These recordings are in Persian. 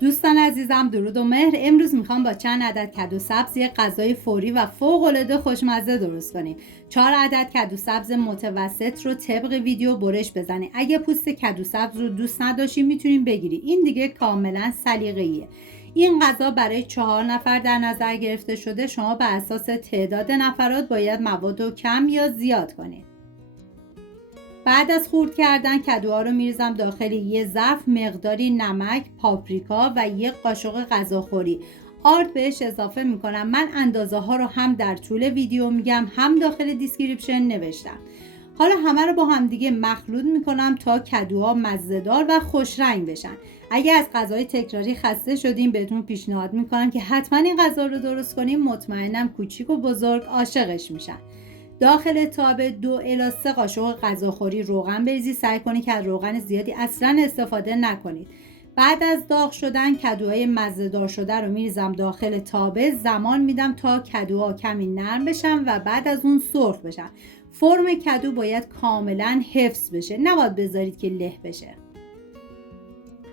دوستان عزیزم درود و مهر. امروز میخوام با چند عدد کدو سبز یک غذای فوری و فوق‌العاده خوشمزه درست کنیم. 4 عدد کدو سبز متوسط رو طبق ویدیو برش بزنید. اگه پوست کدو سبز رو دوست نداشتین میتونین بگیری. این دیگه کاملا سلیقه‌ایه. این غذا برای 4 نفر در نظر گرفته شده. شما بر اساس تعداد نفرات باید مواد رو کم یا زیاد کنید. بعد از خورد کردن کدوها رو میریزم داخل یه ظرف. مقداری نمک، پاپریکا و یک قاشق غذاخوری آرد بهش اضافه میکنم. من اندازه ها رو هم در طول ویدیو میگم هم داخل دیسکریپشن نوشتم. حالا همه رو با هم دیگه مخلوط میکنم تا کدوها مزه‌دار و خوش رنگ بشن. اگه از غذای تکراری خسته شدین بهتون پیشنهاد میکنم که حتما این غذا رو درست کنیم. مطمئنم کوچیک و بزرگ عاشقش میشن. داخل تابه 2 الی 3 قاشق غذاخوری روغن بریزید. سعی کنید که از روغن زیادی اصلا استفاده نکنید. بعد از داغ شدن کدوهای مزه‌دار شده رو میریزم داخل تابه. زمان میدم تا کدوها کمی نرم بشن و بعد از اون سرخ بشن. فرم کدو باید کاملا حفظ بشه، نباید بذارید که له بشه.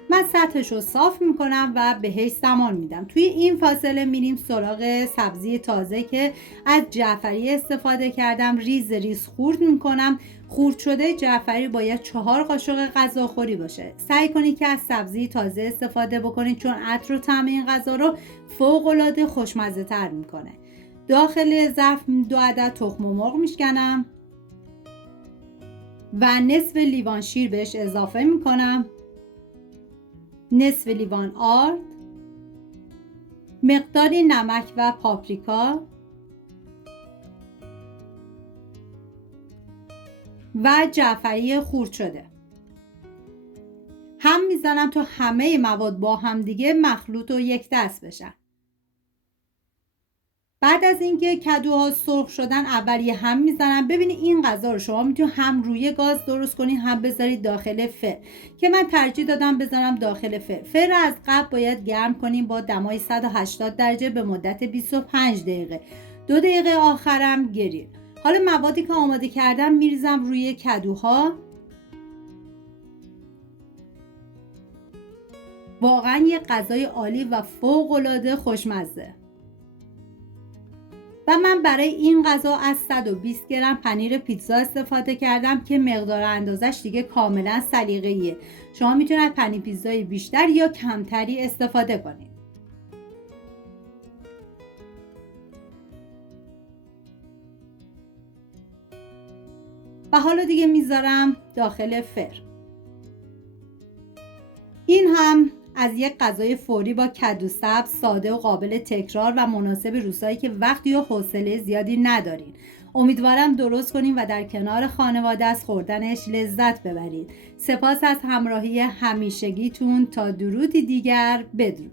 من سطحش رو صاف میکنم و بهش زمان میدم. توی این فاصله میریم سراغ سبزی تازه که از جعفری استفاده کردم. ریز ریز خورد میکنم. خورد شده جعفری باید 4 قاشق غذاخوری باشه. سعی کنید که از سبزی تازه استفاده بکنید چون عطر و طعم این غذا رو فوق العاده خوشمزه تر میکنه. داخل ظرف 2 عدد تخم مرغ میشکنم و نصف لیوان شیر بهش اضافه میکنم. نصف لیوان آرد، مقداری نمک و پاپریکا و جعفری خورد شده. هم میزنم تا همه مواد با هم دیگه مخلوط و یک دست بشن. بعد از اینکه کدوها سرخ شدن اول یه هم میزنم. ببینید این غذا رو شما میتونید هم روی گاز درست کنید هم بذارید داخل فر که من ترجیح دادم بذارم داخل فر. فر رو از قبل باید گرم کنیم با دمای 180 درجه به مدت 25 دقیقه. 2 دقیقه آخرم گریل. حالا موادی که آماده کردم میریزم روی کدوها. واقعا یه غذای عالی و فوق العاده خوشمزه. و من برای این غذا از 120 گرم پنیر پیتزا استفاده کردم که مقدار اندازش دیگه کاملا سلیقه‌ایه. شما میتونید پنیر پیتزای بیشتر یا کمتری استفاده کنید. و حالا دیگه میذارم داخل فر. این هم از یک غذای فوری با کدو سبز ساده و قابل تکرار و مناسب روزهایی که وقت یا حوصله زیادی ندارین. امیدوارم درست کنین و در کنار خانواده از خوردنش لذت ببرید. سپاس از همراهی همیشگیتون. تا درودی دیگر، بدرود.